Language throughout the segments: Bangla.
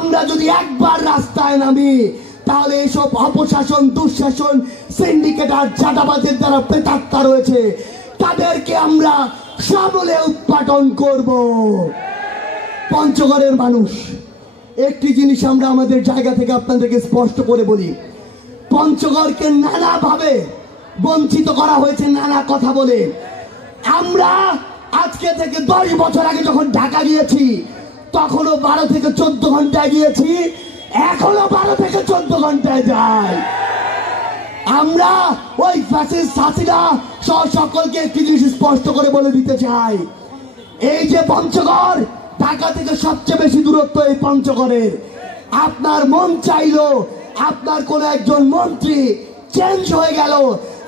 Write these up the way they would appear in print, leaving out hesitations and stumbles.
আমরা যদি একবার রাস্তায় নামি তাহলে এইসব অপশাসন, দুঃশাসন, সিন্ডিকেট আর চাঁদাবাজের দ্বারা প্রেতাত্মা রয়েছে, তাদেরকে আমরা সামলে উৎপাটন করব। পঞ্চগড়ের মানুষ, একটি জিনিস আমরা আমাদের জায়গা থেকে আপনাদেরকে স্পষ্ট করে বলি, পঞ্চগড়কে নানাভাবে বঞ্চিত করা হয়েছে নানা কথা বলে। আমরা আজকে থেকে 10 বছর আগে যখন ঢাকা গিয়েছি তখনও 12 থেকে 14 ঘন্টায় গিয়েছি, এখনো 12 থেকে 14 ঘন্টায় যাই। আমরা ওই ফ্যাসিস্ট হাসিনা সহ সকলকে একটি জিনিস স্পষ্ট করে বলে দিতে চাই, এই যে পঞ্চগড়, ঢাকা থেকে সবচেয়ে বেশি দূরত্ব এই পঞ্চগড়ের। আপনার মন চাইলো আপনার কোন একজন মন্ত্রী চেঞ্জ হয়ে গেল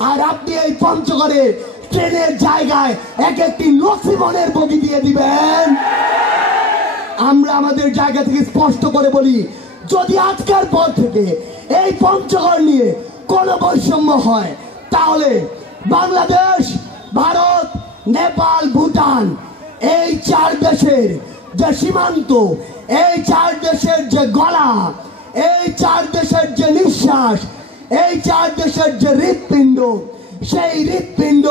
আর আপনি এই পঞ্চগড়ে ট্রেনের জায়গায় এক একটি নসিমনের বগি দিয়ে দিবেন? আমরা আমাদের জায়গা থেকে স্পষ্ট করে বলি, যদি আজকের পর থেকে এই পঞ্চগড় নিয়ে কোনো বৈষম্য হয় তাহলে বাংলাদেশ, ভারত, নেপাল, ভুটান এই 4 দেশের যে সীমান্ত, এই 4 দেশের যে গলা, এই 4 দেশের যে নিঃশ্বাস, এই 4 দেশের যে হৃৎপিণ্ড, সেই হৃৎপিণ্ড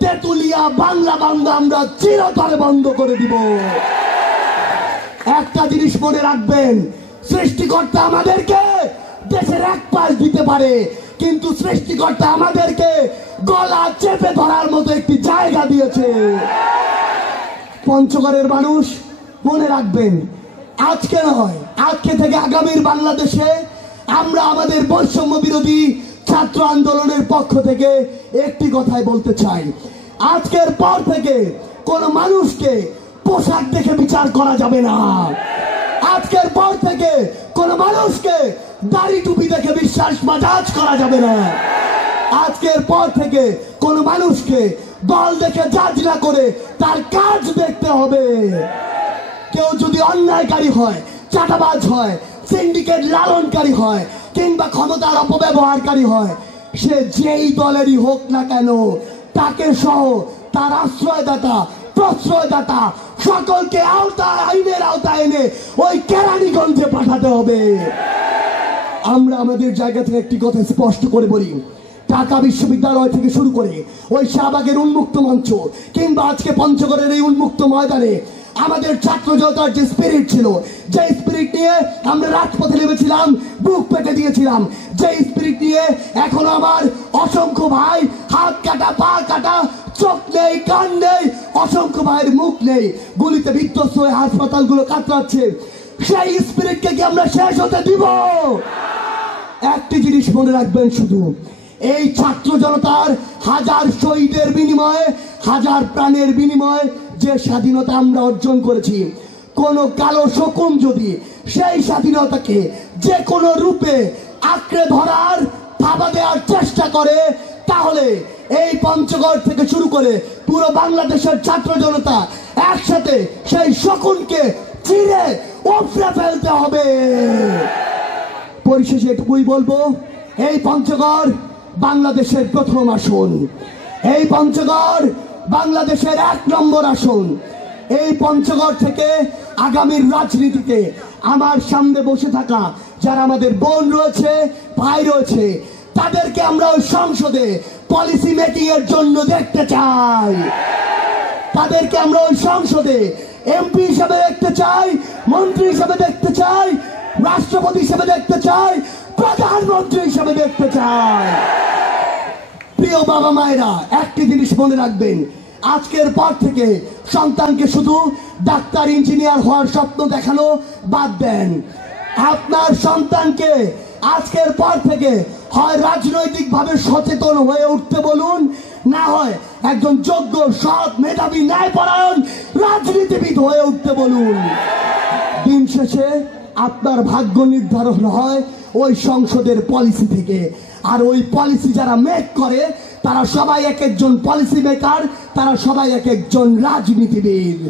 তেতুলিয়া বাংলা বাংলা আমরা চিরতরে বন্ধ করে দিব। একটা জিনিস মনে রাখবেন, সৃষ্টিকর্তা আমাদেরকে দেশের এক পাশ দিতে পারে, কিন্তু সৃষ্টিকর্তা আমাদেরকে গলা চেপে ধরার মতো একটি জায়গা দিয়েছে। পঞ্চগড়ের মানুষ মনে রাখবেন, আজকে নয়, আজকে থেকে আগামীর বাংলাদেশে আমরা আমাদের বৈষম্য বিরোধী ছাত্র আন্দোলনের পক্ষ থেকে একটি কথাই বলতে চাই, আজকের পর থেকে কোন মানুষকে পোশাক দেখে বিচার করা যাবে না। আজকের পর থেকে কোন মানুষকে দাড়ি টুপি দেখে বিশ্বাস বাজাজ করা যাবে না। আজকের পর থেকে কোন মানুষকে দল দেখে জাজ না করে তার কাজ দেখতে হবে। কেউ যদি অন্যায়কারী হয়, চাঁদাবাজ হয়, সিন্ডিকেট লালনকারী হয়, কিংবা ক্ষমতার অপব্যবহারকারী হয়, সে যেই দলেরই হোক না কেন, তাকে সহ তার আশ্রয়দাতা, প্রশ্রয়দাতা সকলকে আইনের আওতায় এনে ওই কেরানীগঞ্জে পাঠাতে হবে। আমরা আমাদের জায়গা থেকে একটি কথা স্পষ্ট করে বলি, ঢাকা বিশ্ববিদ্যালয় থেকে শুরু করে ওই শাহবাগের উন্মুক্ত মঞ্চ কিংবা আজকে পঞ্চগড়ের এই উন্মুক্ত ময়দানে আমাদের ছাত্র জনতার যে স্পিরিট ছিল, যে স্পিরিট নিয়ে আমরা রাজপথে নেমেছিলাম, বুক পেতে দিয়েছিলাম, যে স্পিরিট নিয়ে এখনো আমার অসংখ্য ভাই হাত কাটা, পা কাটা, চোখ নেই, কান নেই, অসংখ্য ভাইয়ের মুখ নেই, গুলিতে বিধ্বস্ত হয়ে হাসপাতালগুলো কাতরাচ্ছে, সেই স্পিরিটকে কি আমরা শেষ হতে দিব? একটি জিনিস মনে রাখবেন, শুধু এই ছাত্র জনতার হাজার শহীদের বিনিময়ে, হাজার প্রাণের বিনিময়ে যে স্বাধীনতা আমরা অর্জন করেছি, কোন কালো শকুন যদি সেই স্বাধীনতাকে যে কোনো রূপে আঁকড়ে ধরার, থাবা দেওয়ার চেষ্টা করে, তাহলে এই পঞ্চগড় থেকে শুরু করে পুরো বাংলাদেশের ছাত্র জনতা একসাথে সেই শকুনকে চিরে উপড়ে ফেলতে হবে। পরিশেষে এটুকুই বলবো, এই পঞ্চগড় বাংলাদেশের প্রথম আসন, এই পঞ্চগড় বাংলাদেশের 1 নম্বর আসন। এই পঞ্চগড় থেকে আগামীর রাজনীতিতে আমার সামনে বসে থাকা যারা আমাদের বোন রয়েছে, ভাই রয়েছে, তাদেরকে আমরা ওই সংসদে পলিসি মেকিং এর জন্য দেখতে চাই। তাদেরকে আমরা ওই সংসদে এমপি হিসেবে দেখতে চাই, মন্ত্রী হিসেবে দেখতে চাই, রাষ্ট্রপতি হিসেবে দেখতে চাই, প্রধানমন্ত্রী হিসেবে দেখতে চাই। প্রিয় বাবা মায়েরা, একটি জিনিস মনে রাখবেন, আজকের পর থেকে সন্তানকে শুধু ডাক্তার, ইঞ্জিনিয়ার হওয়ার স্বপ্ন দেখানো বাদ দেন। আপনার সন্তানকে আজকের পর থেকে হয় রাজনৈতিকভাবে সচেতন হয়ে উঠতে বলুন, না হয় একজন যোগ্য, সৎ, মেধাবী, ন্যায়পরায়ণ রাজনীতিবিদ হয়ে উঠতে বলুন। দিন শেষে আপনার ভাগ্য নির্ধারণ হয় ওই সংসদের পলিসি থেকে, আর ওই পলিসি যারা মেক করে তারা সবাই এক একজন পলিসি মেকার, তারা সবাই এক একজন রাজনীতিবিদ।